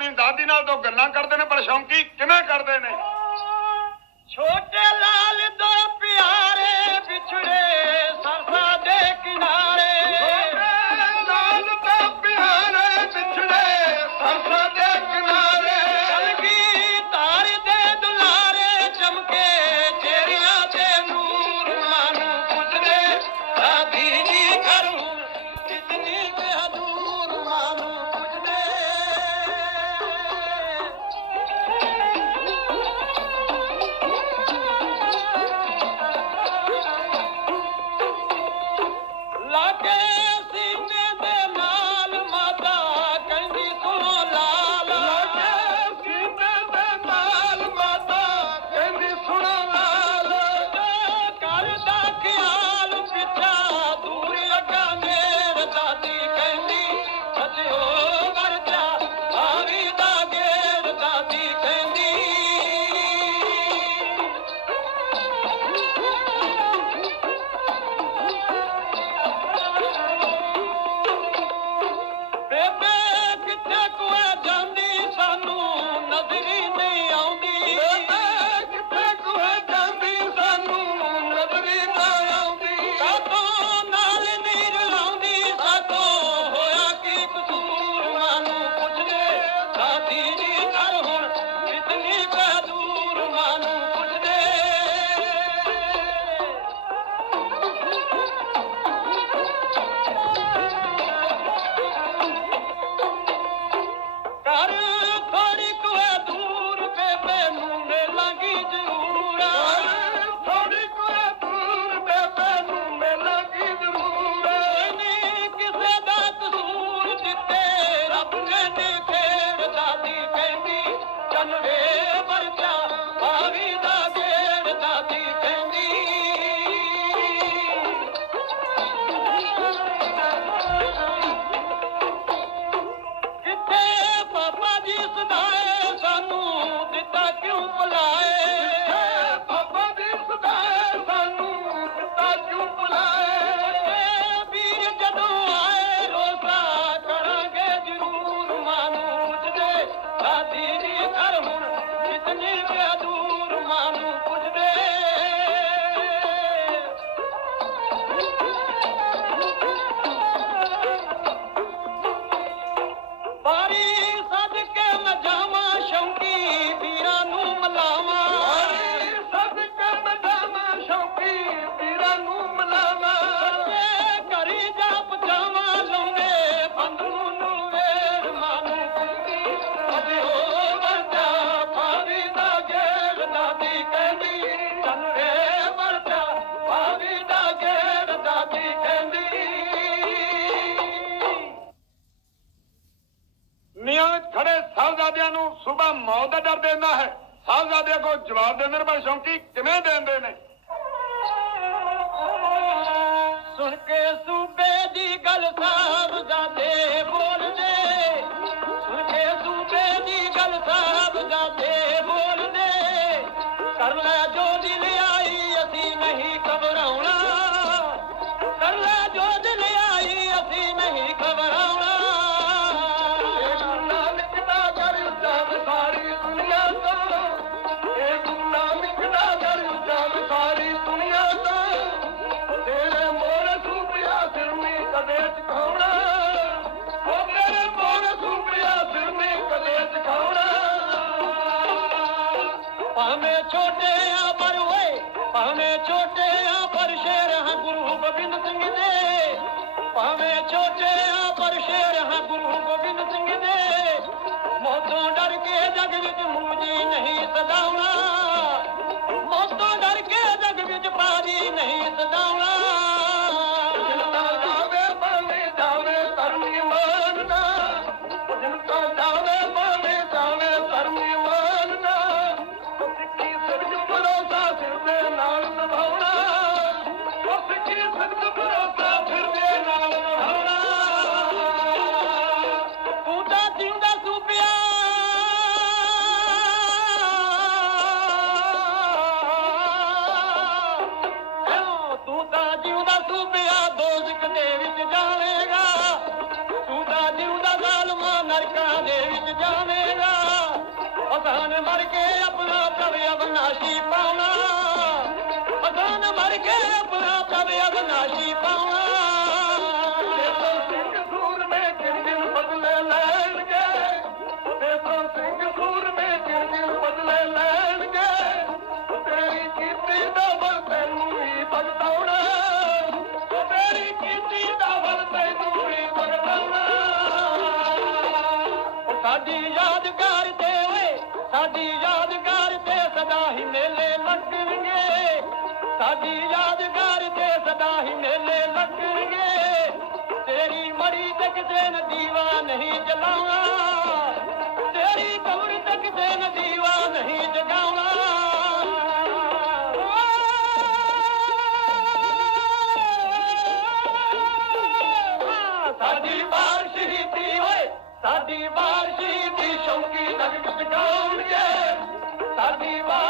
ਆਪਣੀ ਦਾਦੀ ਨਾਲ ਦੋ ਗੱਲਾਂ ਕਰਦੇ ਨੇ ਪਰ ਸ਼ੌਂਕੀ ਕਿਵੇਂ ਕਰਦੇ ਨੇ? ਛੋਟ ਇਹਨਾਂ ਨੂੰ ਸਵੇਰ ਮੌਤ ਦਾ ਡਰ ਦੇਣਾ ਹੈ। ਸਾਹਿਬਜ਼ਾਦੇ ਕੋ ਜਵਾਬ ਦੇਣ ਭਾਈ ਸ਼ੌਂਕੀ, ਕਿਵੇਂ ਦੇਂਦੇ ਨੇ? बहन मर के अपना कर अपना शिपा ਸਾਡੀ ਯਾਦਗਾਰ ਤੇ ਸਦਾ ਹੀ ਮੇਲੇ ਲੱਗਣਗੇ। ਸਾਡੀ ਯਾਦਗਾਰ ਤੇ ਸਦਾ ਹੀ ਮੇਲੇ ਲੱਗਣਗੇ। ਤੇਰੀ ਮੜੀ ਤੇ ਕਿਸੇ ਨੇ ਦੀਵਾ ਨਹੀਂ ਸਾਡੀ ਵਾਰਸੀ ਦੀ ਸ਼ੌਕੀ ਨਗਮਗਾਉਣਗੇ ਸਾਡੀ ਵਾਰ